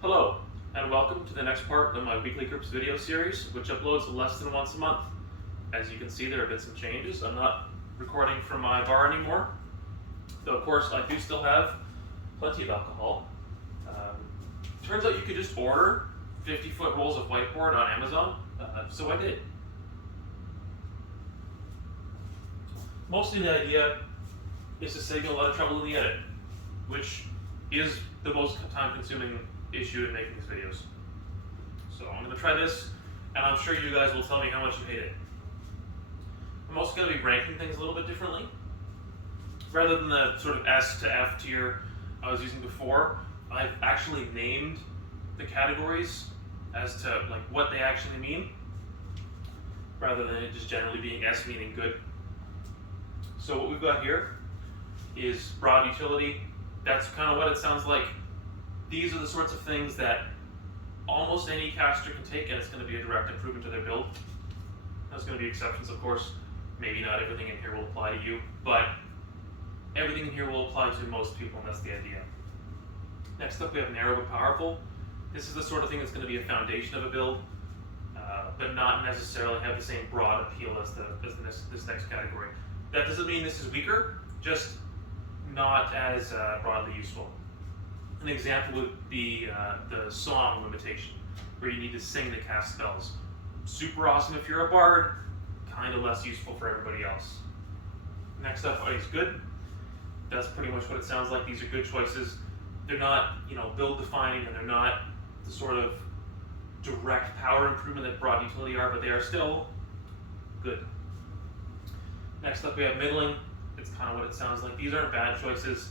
Hello, and welcome to the next part of my weekly GURPS video series, which uploads less than once a month. As you can see, there have been some changes. I'm not recording from my bar anymore, though of course I do still have plenty of alcohol. Turns out you could just order 50-foot rolls of whiteboard on Amazon, so I did. Mostly the idea is to save you a lot of trouble in the edit, which is the most time-consuming issue in making these videos. So I'm going to try this, and I'm sure you guys will tell me how much you hate it. I'm also going to be ranking things a little bit differently. Rather than the sort of S to F tier I was using before, I've actually named the categories as to like what they actually mean, rather than it just generally being S meaning good. So what we've got here is broad utility. That's kind of what it sounds like. These are the sorts of things that almost any caster can take, and it's going to be a direct improvement to their build. There's going to be exceptions, of course. Maybe not everything in here will apply to you, but everything in here will apply to most people, and that's the idea. Next up, we have narrow but powerful. This is the sort of thing that's going to be a foundation of a build, but not necessarily have the same broad appeal as this next category. That doesn't mean this is weaker, just not as broadly useful. An example would be the song limitation, where you need to sing to cast spells. Super awesome if you're a bard, kind of less useful for everybody else. Next up is good. That's pretty much what it sounds like. These are good choices. They're not, build defining, and they're not the sort of direct power improvement that broad utility are, but they are still good. Next up we have middling. It's kind of what it sounds like. These aren't bad choices.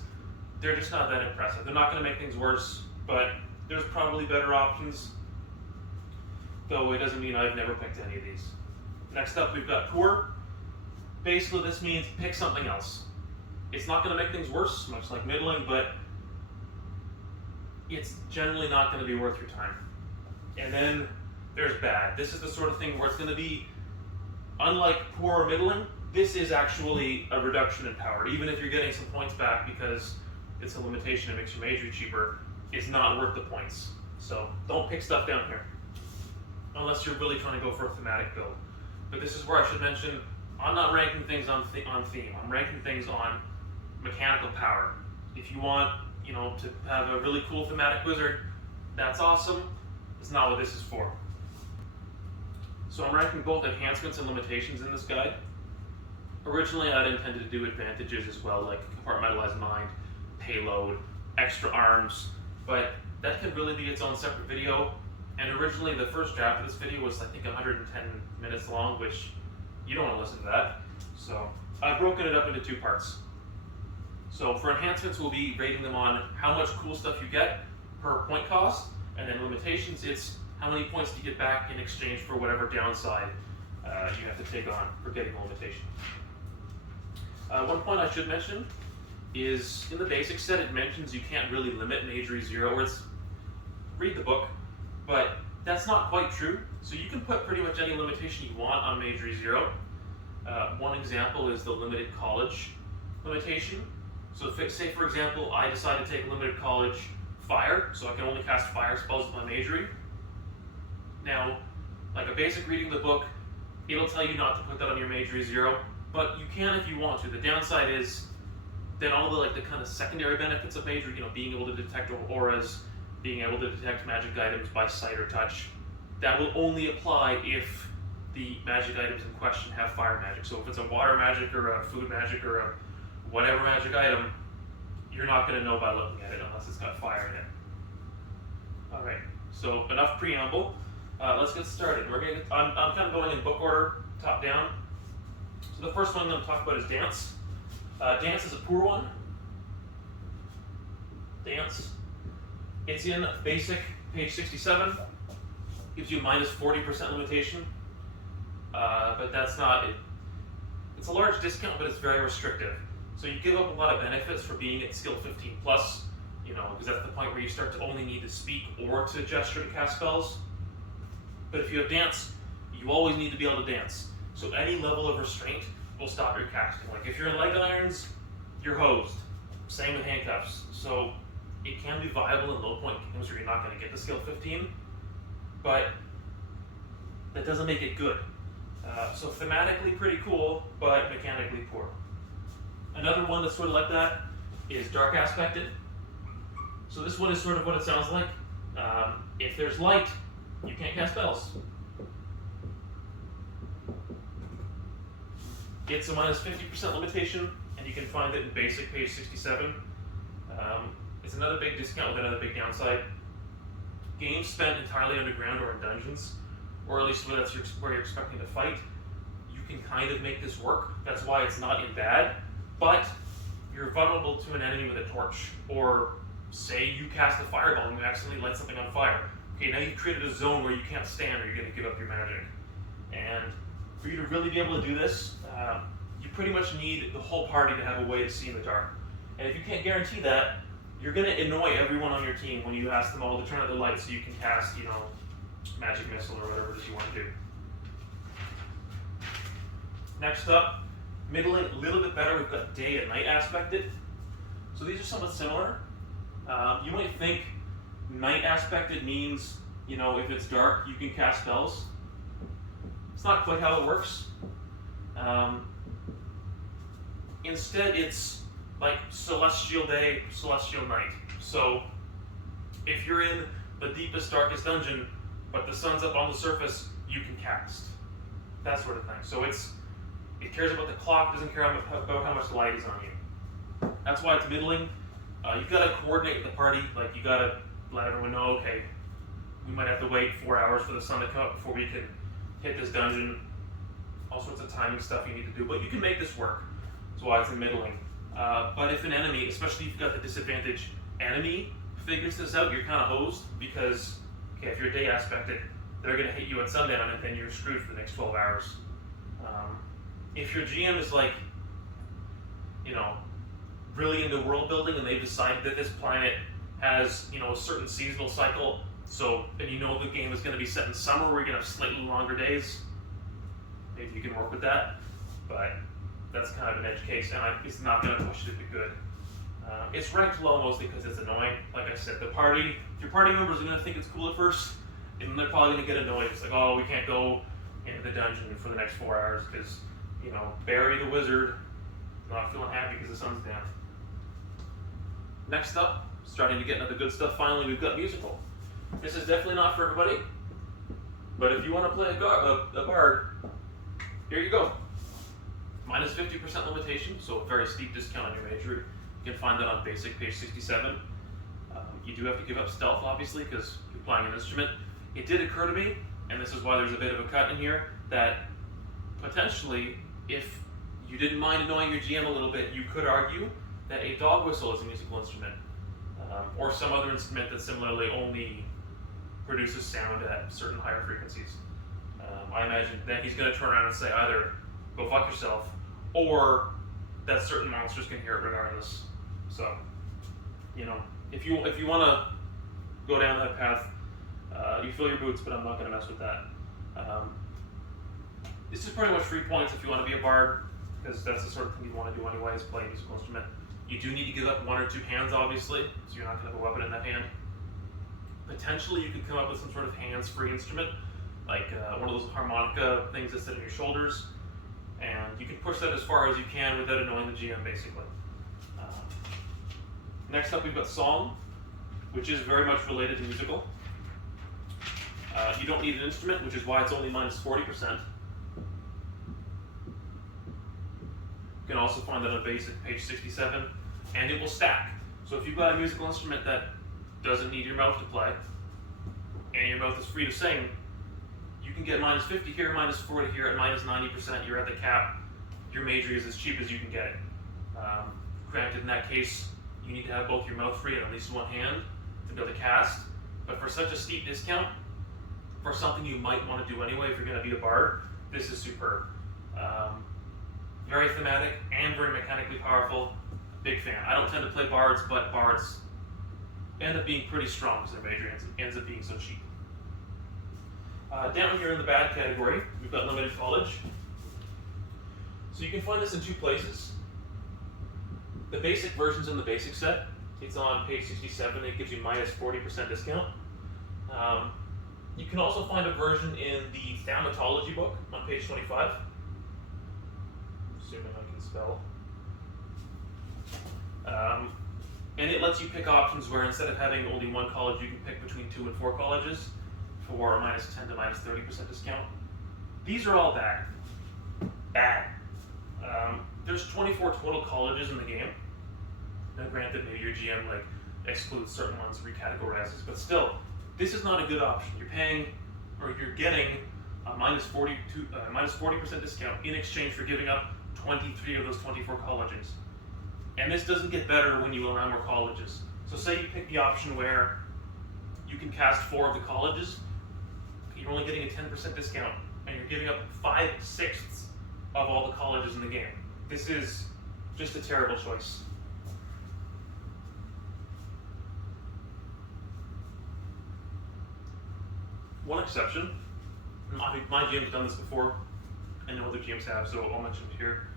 They're just not that impressive. They're not going to make things worse, but there's probably better options, though it doesn't mean I've never picked any of these. Next up, we've got poor. Basically, this means pick something else. It's not going to make things worse, much like middling, but it's generally not going to be worth your time. And then there's bad. This is the sort of thing where it's going to be, unlike poor or middling, this is actually a reduction in power. Even if you're getting some points back because it's a limitation that makes your Magery cheaper, it's not worth the points. So don't pick stuff down here, unless you're really trying to go for a thematic build. But this is where I should mention, I'm not ranking things on theme. I'm ranking things on mechanical power. If you want, to have a really cool thematic wizard, that's awesome. It's not what this is for. So I'm ranking both enhancements and limitations in this guide. Originally, I'd intended to do advantages as well, like compartmentalized mind, payload, extra arms, but that could really be its own separate video. And originally, the first draft of this video was, I think, 110 minutes long, which you don't want to listen to that. So I've broken it up into two parts. So for enhancements, we'll be rating them on how much cool stuff you get per point cost, and then limitations, it's how many points do you get back in exchange for whatever downside you have to take on for getting a limitation. One point I should mention is in the basic set, it mentions you can't really limit Magery 0, or read the book, but that's not quite true. So you can put pretty much any limitation you want on Magery 0. One example is the limited college limitation. So say, for example, I decide to take limited college fire, so I can only cast fire spells with my Magery. Now, like a basic reading of the book, it'll tell you not to put that on your Magery 0, but you can if you want to. The downside is that all the kind of secondary benefits of Magery, being able to detect auras, being able to detect magic items by sight or touch, that will only apply if the magic items in question have fire magic. So if it's a water magic or a food magic or a whatever magic item, you're not going to know by looking at it unless it's got fire in it. Alright, so enough preamble. Let's get started. I'm kind of going in book order, top down. So the first one I'm going to talk about is dance. Dance is a poor one. Dance. It's in basic, page 67. Gives you minus 40% limitation. But that's not it. It's a large discount, but it's very restrictive. So you give up a lot of benefits for being at skill 15 plus, because that's the point where you start to only need to speak or to gesture to cast spells. But if you have dance, you always need to be able to dance. So any level of restraint will stop your casting. Like if you're in leg irons, you're hosed. Same with handcuffs. So it can be viable in low point games where you're not going to get to skill 15, but that doesn't make it good. So thematically pretty cool, but mechanically poor. Another one that's sort of like that is Dark Aspected. So this one is sort of what it sounds like. If there's light, you can't cast spells. It's a minus 50% limitation, and you can find it in basic page 67. It's another big discount with another big downside. Games spent entirely underground or in dungeons, or at least where you're expecting to fight, you can kind of make this work. That's why it's not in bad, but you're vulnerable to an enemy with a torch, or say you cast a fireball and you accidentally light something on fire. Okay, now you've created a zone where you can't stand or you're going to give up your magic. And for you to really be able to do this, you pretty much need the whole party to have a way to see in the dark. And if you can't guarantee that, you're going to annoy everyone on your team when you ask them all to turn out the lights so you can cast, Magic Missile or whatever it is you want to do. Next up, middling, a little bit better, we've got Day and Night Aspected. So these are somewhat similar. You might think Night Aspected means, if it's dark, you can cast spells. It's not quite how it works. Instead, it's like Celestial Day, Celestial Night. So if you're in the deepest, darkest dungeon, but the sun's up on the surface, you can cast. That sort of thing. So it cares about the clock, doesn't care about how much light is on you. That's why it's middling. You've got to coordinate with the party. Like, you got to let everyone know, okay, we might have to wait 4 hours for the sun to come up before we can hit this dungeon. All sorts of timing stuff you need to do, but you can make this work. That's why it's in middling. But if an enemy, especially if you've got the disadvantage enemy, figures this out, you're kind of hosed, because if you're Day Aspected, they're going to hit you at sundown and then you're screwed for the next 12 hours. If your GM is like, really into world building and they've decided that this planet has, a certain seasonal cycle, and the game is going to be set in summer where you're going to have slightly longer days, maybe you can work with that, but that's kind of an edge case, and it's not going to push it to be good. It's ranked low mostly because it's annoying. Like I said, your party members are going to think it's cool at first, and then they're probably going to get annoyed. It's like, oh, we can't go into the dungeon for the next 4 hours because, Barry the Wizard not feeling happy because the sun's down. Next up, starting to get into the good stuff finally, we've got musical. This is definitely not for everybody, but if you want to play a bard, here you go. Minus 50% limitation, so a very steep discount on your Magery. You can find that on basic page 67. You do have to give up stealth, obviously, because you're playing an instrument. It did occur to me, and this is why there's a bit of a cut in here, that potentially, if you didn't mind annoying your GM a little bit, you could argue that a dog whistle is a musical instrument, or some other instrument that similarly only produces sound at certain higher frequencies. I imagine that he's going to turn around and say either, go fuck yourself, or that certain monsters can hear it regardless. So, if you want to go down that path, you fill your boots, but I'm not going to mess with that. This is pretty much free points if you want to be a bard, because that's the sort of thing you want to do anyway, is play a musical instrument. You do need to give up 1 or 2 hands, obviously, so you're not going to have a weapon in that hand. Potentially, you could come up with some sort of hands-free instrument, like one of those harmonica things that sit on your shoulders, and you can push that as far as you can without annoying the GM, basically. Next up, we've got song, which is very much related to musical. You don't need an instrument, which is why it's only minus 40%. You can also find that on basic page 67, and it will stack. So if you've got a musical instrument that doesn't need your mouth to play, and your mouth is free to sing, you can get minus 50 here, minus 40 here, at minus 90%, you're at the cap. Your Magery is as cheap as you can get it. Granted, in that case, you need to have both your mouth free and at least one hand to be able to cast, but for such a steep discount, for something you might want to do anyway if you're going to be a bard, this is superb. Very thematic and very mechanically powerful. Big fan. I don't tend to play bards, but bards end up being pretty strong because their Magery ends up being so cheap. Down here in the bad category, we've got limited college. So you can find this in 2 places. The basic version's in the basic set, It's on page 67. It gives you minus 40% discount. You can also find a version in the Thaumatology book on page 25. Assuming I can spell. And it lets you pick options where instead of having only one college, you can pick between 2 and 4 colleges for minus 10 to minus 30% discount. These are all bad. Bad. There's 24 total colleges in the game. Now granted, maybe your GM like excludes certain ones, recategorizes, but still, this is not a good option. You're paying, or you're getting a minus 40% discount in exchange for giving up 23 of those 24 colleges. And this doesn't get better when you allow more colleges. So say you pick the option where you can cast 4 of the colleges, you're only getting a 10% discount, and you're giving up 5/6 of all the colleges in the game. This is just a terrible choice. One exception, my GM's done this before, I know other GMs have, so I'll mention it here.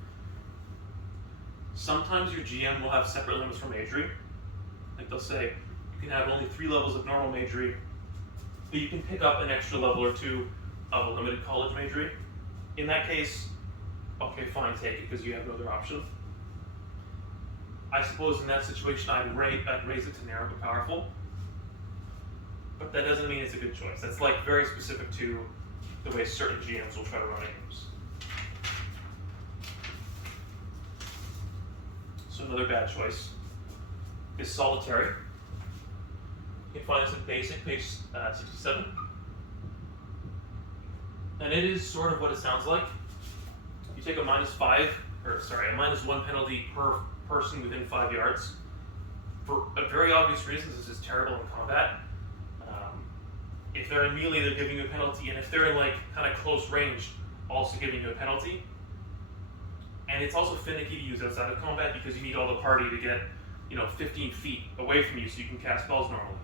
Sometimes your GM will have separate limits for Magery. Like they'll say, you can have only 3 levels of normal Magery, but you can pick up an extra level or 2 of a limited college Magery. In that case, okay, fine, take it, because you have no other option. I suppose in that situation, I'd raise it to narrow but powerful. But that doesn't mean it's a good choice. That's like very specific to the way certain GMs will try to run games. So another bad choice is Solitary. You can find this in Basic, page 67. And it is sort of what it sounds like. You take a minus 1 penalty per person within 5 yards. For very obvious reasons, this is terrible in combat. If they're in melee, they're giving you a penalty, and if they're in like kind of close range, also giving you a penalty. And it's also finicky to use outside of combat because you need all the party to get, 15 feet away from you so you can cast spells normally.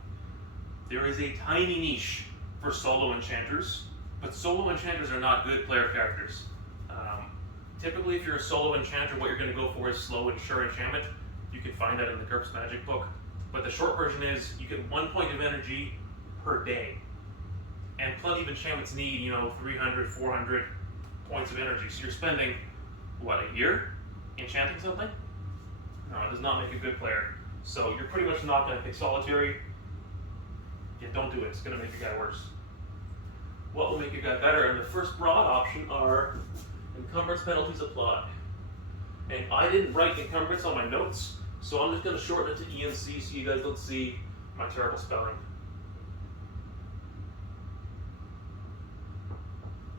There is a tiny niche for solo enchanters, but solo enchanters are not good player characters. Typically, if you're a solo enchanter, what you're going to go for is slow and sure enchantment. You can find that in the GURPS Magic book. But the short version is you get 1 point of energy per day. And plenty of enchantments need, 300, 400 points of energy. So you're spending, what, a year enchanting something? No, it does not make a good player. So you're pretty much not going to pick Solitary. Yeah, don't do it. It's going to make your guy worse. What will make your guy better? And the first broad option are encumbrance penalties applied. And I didn't write encumbrance on my notes, so I'm just going to shorten it to ENC so you guys don't see my terrible spelling.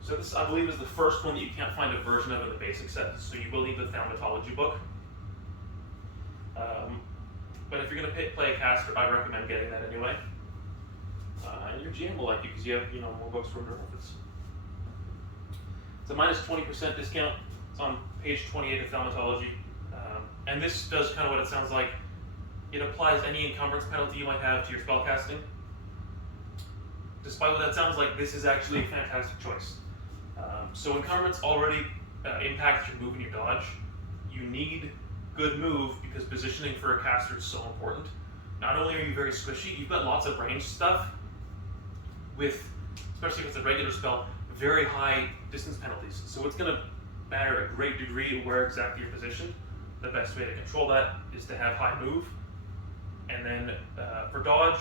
So this, I believe, is the first one that you can't find a version of in the basic set, so you will need the Thaumatology book. But if you're going to play a caster, I recommend getting that anyway. And your GM will like you because you have more books from reference. It's a minus 20% discount. It's on page 28 of Thaumatology. And this does kind of what it sounds like. It applies any encumbrance penalty you might have to your spellcasting. Despite what that sounds like, this is actually a fantastic choice. So encumbrance already impacts your move and your dodge. You need good move because positioning for a caster is so important. Not only are you very squishy, you've got lots of range stuff with, especially if it's a regular spell, very high distance penalties. So it's going to matter a great degree where exactly you're positioned. The best way to control that is to have high move. And then for dodge,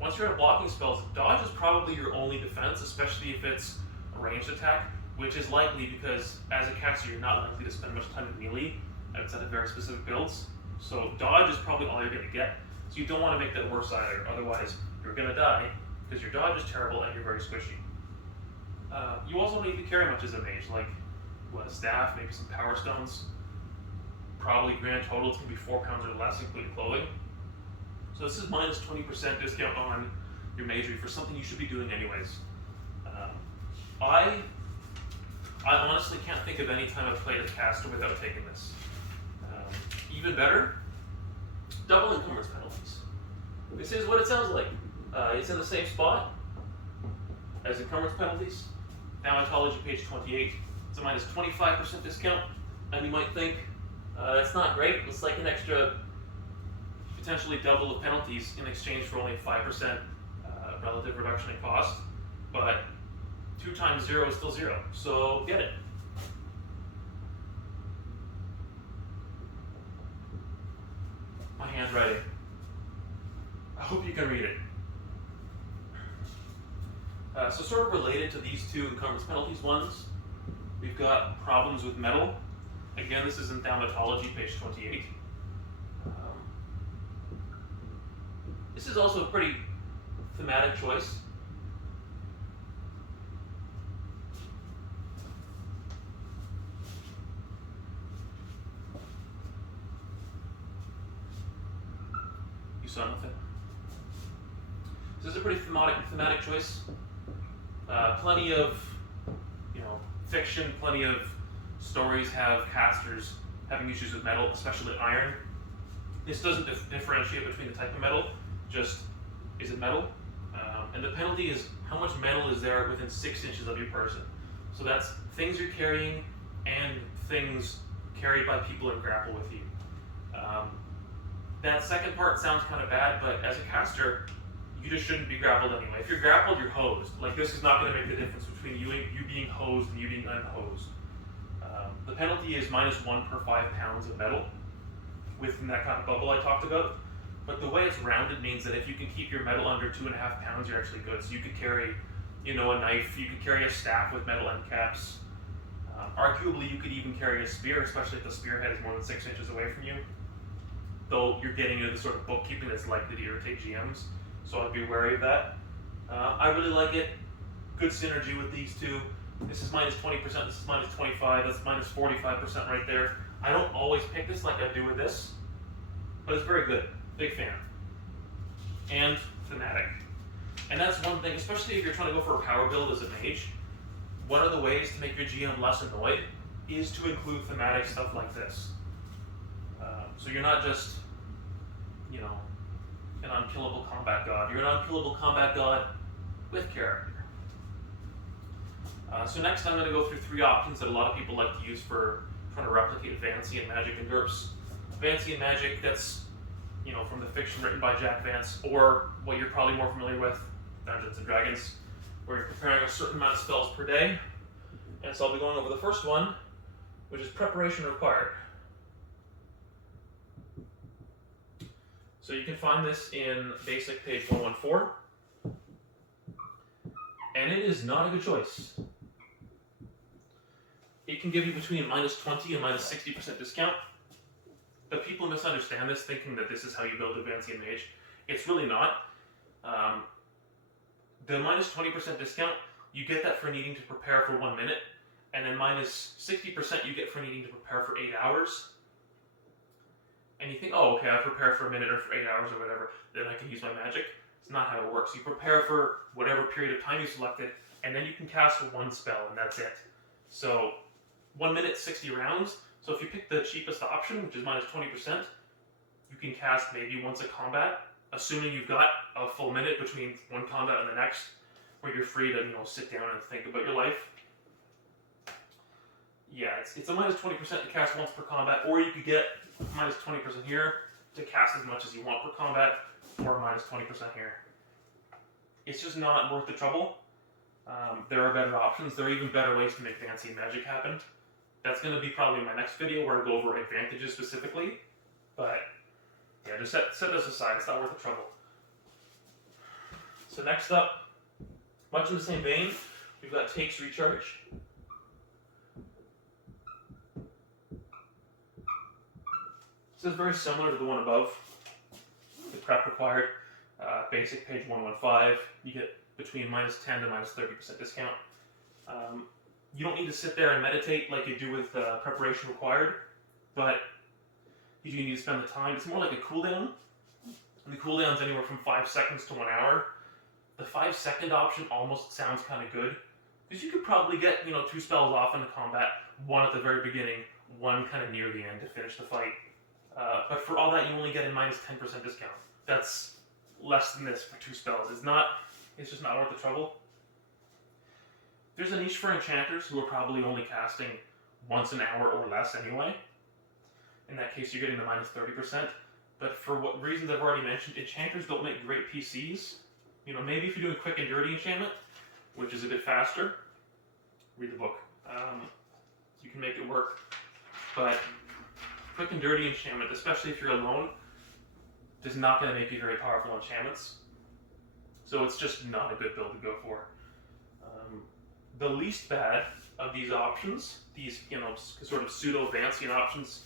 once you're at blocking spells, dodge is probably your only defense, especially if it's a ranged attack, which is likely because as a caster you're not likely to spend much time in melee outside of very specific builds. So dodge is probably all you're going to get. So you don't want to make that worse either, otherwise you're going to die because your dodge is terrible and you're very squishy. You also don't need to carry much as a mage, like a staff, maybe some power stones. Probably grand total it's going to be 4 pounds or less, including clothing. So this is minus 20% discount on your Magery for something you should be doing anyways. I honestly can't think of any time I've played a caster without taking this. Even better, double encumbrance penalties. This is what it sounds like. It's in the same spot as encumbrance penalties. Thaumatology, page 28. It's a minus 25% discount. And you might think, that's not great. It's like an extra potentially double the penalties in exchange for only a 5% relative reduction in cost, but 2 times 0 is still 0, so get it. My handwriting. I hope you can read it. So sort of related to these two encumbrance penalties ones, we've got problems with metal. Again, this is in Thaumatology, page 28. This is also a pretty thematic choice. You saw nothing. This is a pretty thematic choice. Plenty of, fiction, plenty of stories have casters having issues with metal, especially iron. This doesn't differentiate between the type of metal, just is it metal? And the penalty is how much metal is there within 6 inches of your person. So that's things you're carrying and things carried by people in grapple with you. That second part sounds kind of bad, but as a caster, you just shouldn't be grappled anyway. If you're grappled, you're hosed. Like, this is not going to make the difference between you being hosed and you being unhosed. The penalty is -1 per 5 pounds of metal within that kind of bubble I talked about. But the way it's rounded means that if you can keep your metal under 2.5 pounds, you're actually good. So you could carry, a knife, you could carry a staff with metal end caps. Arguably, you could even carry a spear, especially if the spearhead is more than 6 inches away from you. Though you're getting into the sort of bookkeeping that's likely to irritate GMs, so I'd be wary of that. I really like it. Good synergy with these two. This is -20%, this is -25%, that's -45% right there. I don't always pick this like I do with this, but it's very good. Big fan. And thematic. And that's one thing, especially if you're trying to go for a power build as a mage, one of the ways to make your GM less annoyed is to include thematic stuff like this. So you're not just, an unkillable combat god. You're an unkillable combat god with character. So next I'm going to go through 3 options that a lot of people like to use for trying to replicate Vancian magic and GURPS. Vancian magic, that's, from the fiction written by Jack Vance, or what you're probably more familiar with, Dungeons & Dragons, where you're preparing a certain amount of spells per day. And so I'll be going over the first one, which is preparation required. So you can find this in basic page 114, and it is not a good choice. It can give you between -20 and -60% discount, but people misunderstand this, thinking that this is how you build a Vancian mage. It's really not. The -20% discount, you get that for needing to prepare for 1 minute, and then -60% you get for needing to prepare for 8 hours. And you think, oh, okay, I've prepared for a minute or for 8 hours or whatever, then I can use my magic. It's not how it works. You prepare for whatever period of time you selected, and then you can cast 1 spell, and that's it. So 1 minute, 60 rounds. So if you pick the cheapest option, which is -20%, you can cast maybe once a combat, assuming you've got a full minute between one combat and the next, where you're free to sit down and think about your life. Yeah, it's a -20% to cast once per combat, or you could get -20% here to cast as much as you want per combat, or -20% here. It's just not worth the trouble. There are better options. There are even better ways to make Vancian magic happen. That's going to be probably my next video where I go over advantages specifically. But yeah, just set this aside. It's not worth the trouble. So next up, much in the same vein, we've got Takes Recharge. This is very similar to the one above. The prep required, basic page 115. You get between -10 to -30% discount. You don't need to sit there and meditate like you do with preparation required, but you do need to spend the time. It's more like a cooldown, and the cooldown's anywhere from 5 seconds to 1 hour. The 5-second option almost sounds kind of good, because you could probably get 2 spells off in the combat, 1 at the very beginning, 1 kind of near the end to finish the fight. But for all that, you only get a -10% discount. That's less than this for 2 spells. It's just not worth the trouble. There's a niche for enchanters who are probably only casting once an hour or less anyway. In that case, you're getting the -30%. but for what reasons I've already mentioned, enchanters don't make great PCs. You know, maybe if you're doing quick and dirty enchantment, which is a bit faster, read the book. You can make it work. But quick and dirty enchantment, especially if you're alone, is not going to make you very powerful enchantments. So it's just not a good build to go for. The least bad of these options, these sort of pseudo advancing options,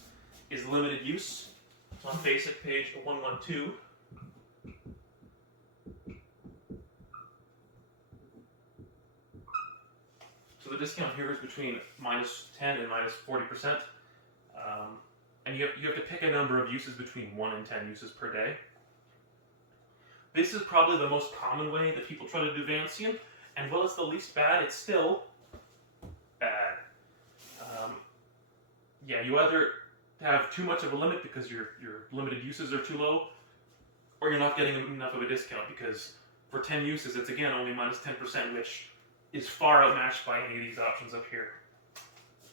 is limited use. It's on basic page 112. So the discount here is between -10 and -40%. And you have to pick a number of uses between 1 and 10 uses per day. This is probably the most common way that people try to do Vancian, and while it's the least bad, it's still bad. Yeah, you either have too much of a limit because your limited uses are too low, or you're not getting enough of a discount because for 10 uses, it's again only -10%, which is far outmatched by any of these options up here,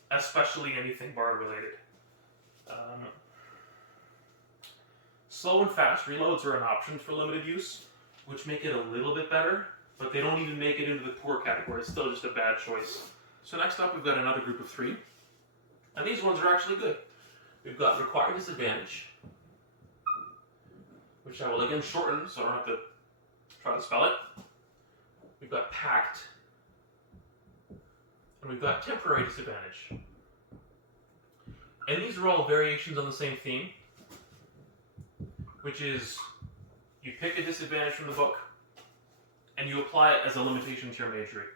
especially anything bard related. Slow and fast reloads are an option for limited use, which make it a little bit better, but they don't even make it into the poor category. It's still just a bad choice. So next up, we've got another group of 3, and these ones are actually good. We've got Required Disadvantage, which I will again shorten so I don't have to try to spell it. We've got Pact, and we've got Temporary Disadvantage. And these are all variations on the same theme, which is you pick a disadvantage from the book, and you apply it as a limitation to your Magery.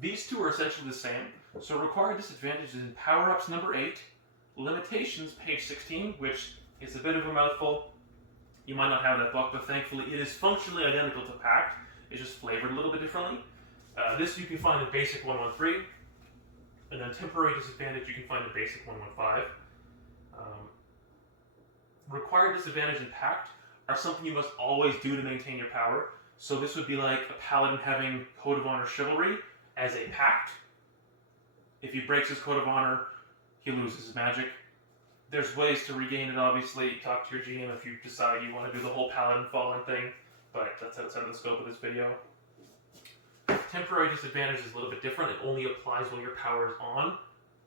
These two are essentially the same. So Required Disadvantage is in Power-Ups number 8, Limitations page 16, which is a bit of a mouthful. You might not have that book, but thankfully it is functionally identical to Pact. It's just flavored a little bit differently. This you can find in Basic 113, and then Temporary Disadvantage you can find in Basic 115. Required Disadvantage and Pact are something you must always do to maintain your power. So this would be like a paladin having Code of Honor Chivalry as a Pact. If he breaks his Code of Honor, he loses his magic. There's ways to regain it, obviously. Talk to your GM if you decide you want to do the whole paladin fallen thing, but that's outside of the scope of this video. Temporary Disadvantage is a little bit different. It only applies while your power is on.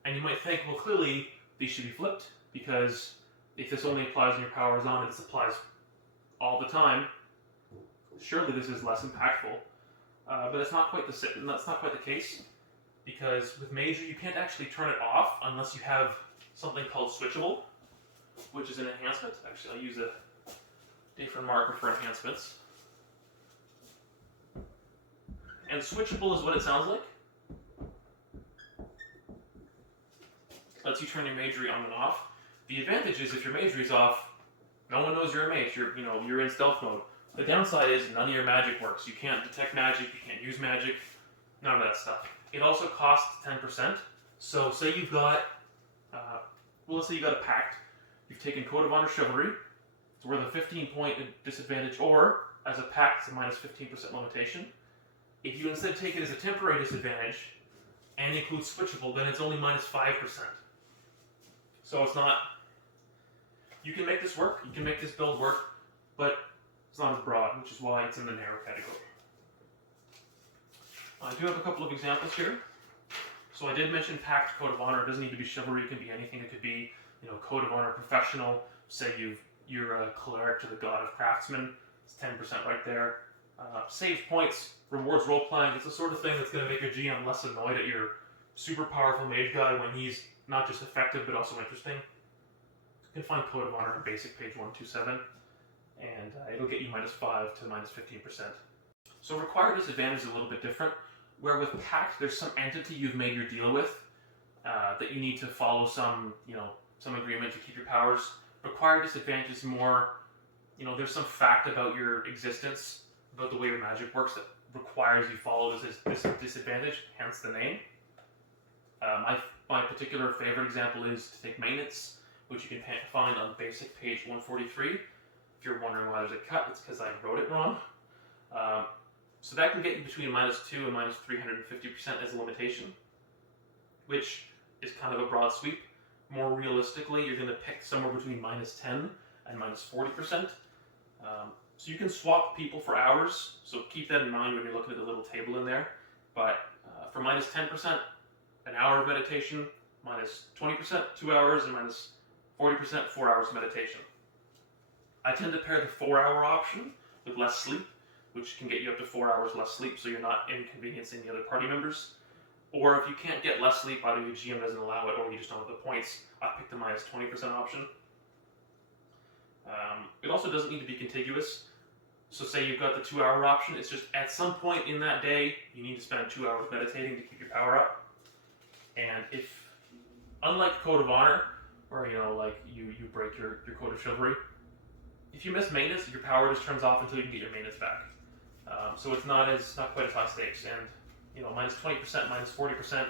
And you might think, well, clearly these should be flipped, because if this only applies when your power is on and this applies all the time, surely this is less impactful. But it's not quite the case, because with Magery you can't actually turn it off unless you have something called Switchable, which is an enhancement. Actually, I'll use a different marker for enhancements. And Switchable is what it sounds like. Lets you turn your Magery on and off. The advantage is if your Magery's off, no one knows you're a mage. You're in stealth mode. The downside is none of your magic works. You can't detect magic, you can't use magic, none of that stuff. It also costs 10%. So say you've got, let's say you got a Pact. You've taken Code of Honor Chivalry. It's worth a 15-point disadvantage, or as a Pact, it's a -15% limitation. If you instead take it as a temporary disadvantage and include Switchable, then it's only -5%. So it's not. You can make this work. You can make this build work, but it's not as broad, which is why it's in the narrow category. I do have a couple of examples here. So I did mention Pact Code of Honor. It doesn't need to be Chivalry. It can be anything. It could be, Code of Honor Professional. Say you're a cleric to the God of Craftsmen. It's 10% right there. Save points, rewards role-playing. It's the sort of thing that's going to make your GM less annoyed at your super powerful mage guy when he's not just effective but also interesting. You can find Code of Honor on Basic page 127, and it'll get you -5 to -15%. So Required Disadvantage is a little bit different, where with Pact there's some entity you've made your deal with that you need to follow some agreement to keep your powers. Required Disadvantage is more, there's some fact about your existence, about the way your magic works that requires you follow this disadvantage, hence the name. My particular favorite example is to take Maintenance, which you can find on Basic page 143. If you're wondering why there's a cut, it's because I wrote it wrong. So that can get you between -2 and -350% as a limitation, which is kind of a broad sweep. more realistically, you're going to pick somewhere between -10 and -40%. So you can swap people for hours, so keep that in mind when you're looking at the little table in there. But for -10%, an hour of meditation, -20%, 2 hours, and -40%, 4 hours of meditation. I tend to pair the 4-hour option with less sleep, which can get you up to 4 hours less sleep, so you're not inconveniencing the other party members. Or if you can't get less sleep, either your GM doesn't allow it or you just don't have the points, I picked the -20% option. It also doesn't need to be contiguous. So say you've got the 2-hour option, it's just at some point in that day, you need to spend 2 hours meditating to keep your power up. And if, unlike Code of Honor, where you break your Code of Chivalry, if you miss maintenance, your power just turns off until you can get your maintenance back. So it's not quite as high stakes. And -20%, -40%,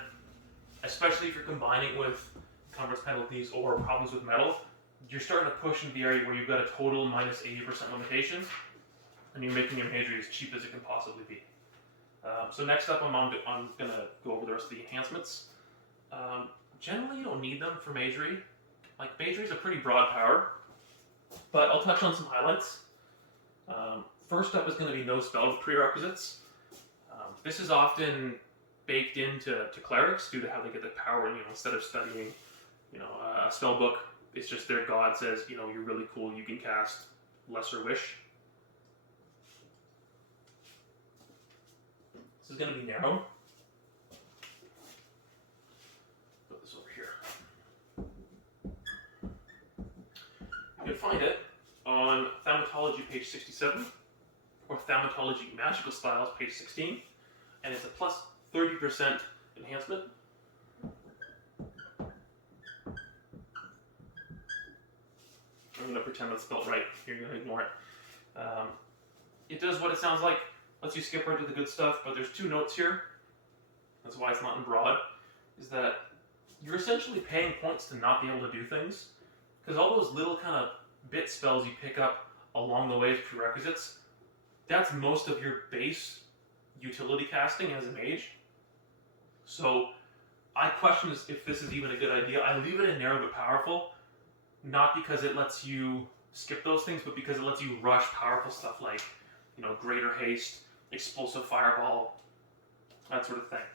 especially if you're combining with encumbrance penalties or problems with metal, you're starting to push into the area where you've got a total -80% limitation, and you're making your Magery as cheap as it can possibly be. So next up, I'm going to go over the rest of the enhancements. Generally, you don't need them for Magery. Like, Magery is a pretty broad power, but I'll touch on some highlights. First up is going to be no spell prerequisites. This is often baked into clerics due to how they get the power. Instead of studying, a spell book, it's just their god says, you're really cool, you can cast Lesser Wish. This is going to be narrow. Put this over here. You can find it on Thaumaturgy page 67, or Thaumaturgy Magical Styles page 16, and it's a plus 30% enhancement. I'm going to pretend that's spelled right. You're going to ignore it. It does what it sounds like. Lets you skip right to the good stuff, but there's 2 notes here. That's why it's not in broad. Is that you're essentially paying points to not be able to do things. Because all those little kind of bit spells you pick up along the way as prerequisites, that's most of your base utility casting as a mage. So I question if this is even a good idea. I leave it in narrow but powerful, not because it lets you skip those things, but because it lets you rush powerful stuff like, greater haste, explosive fireball, that sort of thing.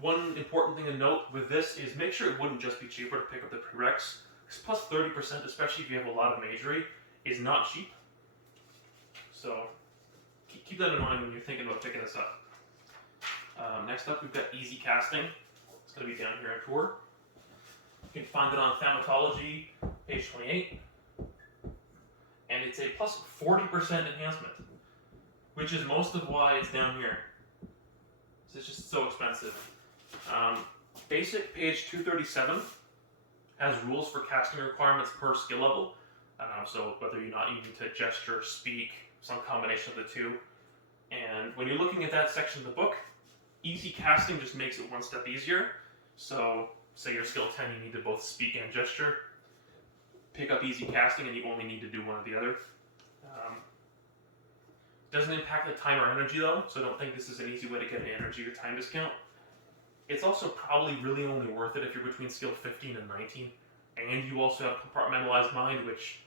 One important thing to note with this is make sure it wouldn't just be cheaper to pick up the prereqs, because plus 30%, especially if you have a lot of Magery, is not cheap. So keep that in mind when you're thinking about picking this up. Next up, we've got easy casting. It's going to be down here in Tour. You can find it on Thaumaturgy, page 28. And it's a plus 40% enhancement, which is most of why it's down here. It's just so expensive. Basic, page 237, has rules for casting requirements per skill level. So whether you're not needing to gesture, speak, some combination of the two. And when you're looking at that section of the book, easy casting just makes it one step easier. So say you're skill 10, you need to both speak and gesture. Pick up easy casting and you only need to do one or the other. Doesn't impact the time or energy though, so don't think this is an easy way to get an energy or time discount. It's also probably really only worth it if you're between skill 15 and 19, and you also have compartmentalized mind, which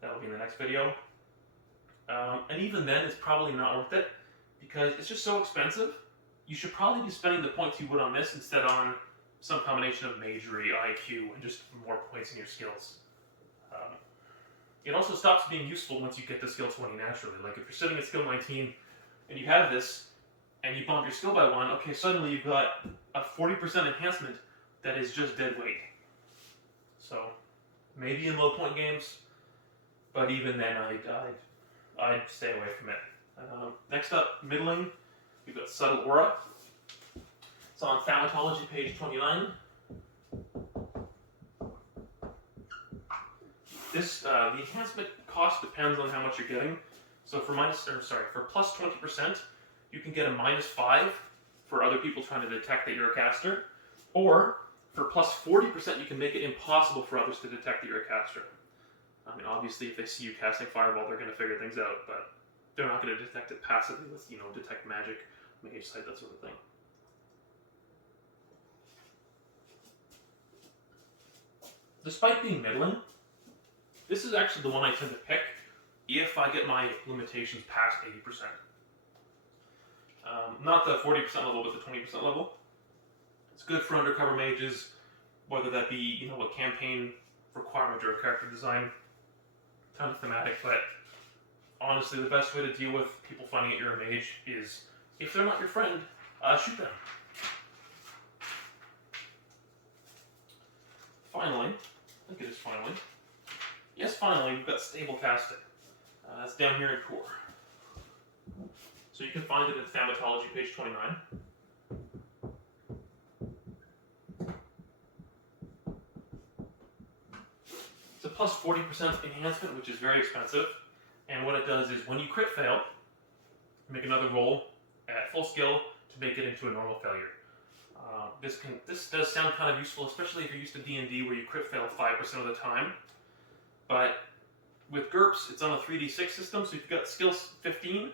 that'll be in the next video. And even then, it's probably not worth it because it's just so expensive. You should probably be spending the points you would on this instead on some combination of Magery, IQ, and just more points in your skills. It also stops being useful once you get to skill 20 naturally. Like if you're sitting at skill 19 and you have this and you bump your skill by 1, okay, suddenly you've got a 40% enhancement that is just dead weight. So maybe in low point games, but even then I'd stay away from it. Next up, middling, we've got Subtle Aura. It's on Thaumaturgy, page 29. This the enhancement cost depends on how much you're getting. So for plus 20%, you can get a -5 for other people trying to detect that you're a caster, or for plus 40%, you can make it impossible for others to detect that you're a caster. I mean, obviously, if they see you casting Fireball, they're going to figure things out, but they're not going to detect it passively with, detect magic, mage sight, that sort of thing. despite being middling, this is actually the one I tend to pick if I get my limitations past 80%. Not the 40% level, but the 20% level. It's good for undercover mages, whether that be, you know, a campaign requirement or a character design kind of thematic, but honestly, the best way to deal with people finding out you're a mage is, if they're not your friend, shoot them. Finally, I think it is finally. Yes, finally, we've got stable casting. That's down here in core. So you can find it in Thaumatology, page 29. It's a plus 40% enhancement, which is very expensive. And what it does is, when you crit fail, make another roll at full skill to make it into a normal failure. This does sound kind of useful, especially if you're used to D&D where you crit fail 5% of the time. But with GURPS, it's on a 3d6 system, so if you've got skill 15,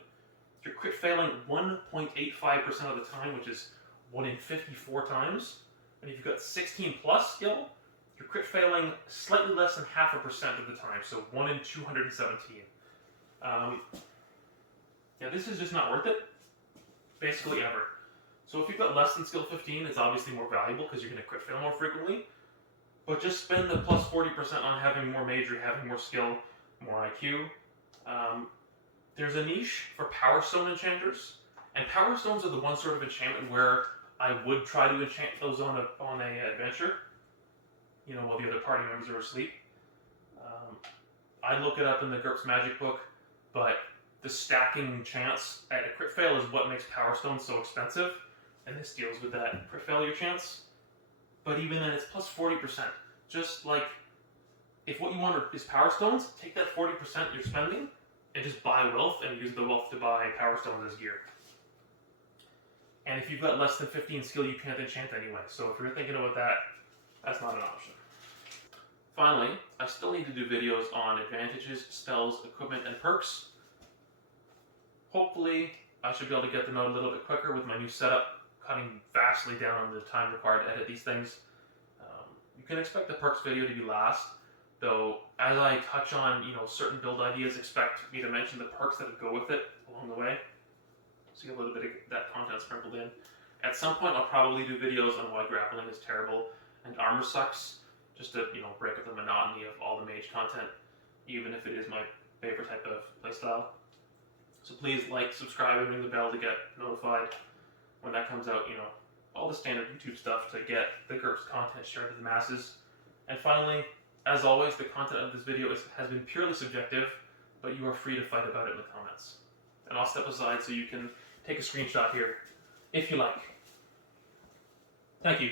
you're crit failing 1.85% of the time, which is 1 in 54 times. And if you've got 16 plus skill, you're crit failing slightly less than 0.5% of the time, so 1 in 217. Yeah, this is just not worth it, basically ever. So if you've got less than skill 15, it's obviously more valuable because you're going to crit fail more frequently. But just spend the plus 40% on having more Magery, having more skill, more IQ. There's a niche for Power Stone enchanters, and Power Stones are the one sort of enchantment where I would try to enchant those on a adventure, you know, while the other party members are asleep. I'd look it up in the GURPS Magic book, but the stacking chance at a crit fail is what makes Power Stone so expensive, and this deals with that crit failure chance. But even then, it's plus 40%. Just like, if what you want is Power Stones, take that 40% you're spending and just buy wealth and use the wealth to buy Power Stones as gear. And if you've got less than 15 skill, you can't enchant anyway. So if you're thinking about that, that's not an option. Finally, I still need to do videos on advantages, spells, equipment, and perks. Hopefully, I should be able to get them out a little bit quicker with my new setup, cutting vastly down on the time required to edit these things. You can expect the perks video to be last, though as I touch on, you know, certain build ideas, expect me to mention the perks that go with it along the way. So you get a little bit of that content sprinkled in. At some point, I'll probably do videos on why grappling is terrible and armor sucks, just to, you know, break up the monotony of all the mage content, even if it is my favorite type of playstyle. So please like, subscribe, and ring the bell to get notified when that comes out, you know, all the standard YouTube stuff to get the GURPS content shared to the masses. And finally, as always, the content of this video has been purely subjective, but you are free to fight about it in the comments. And I'll step aside so you can take a screenshot here, if you like. Thank you.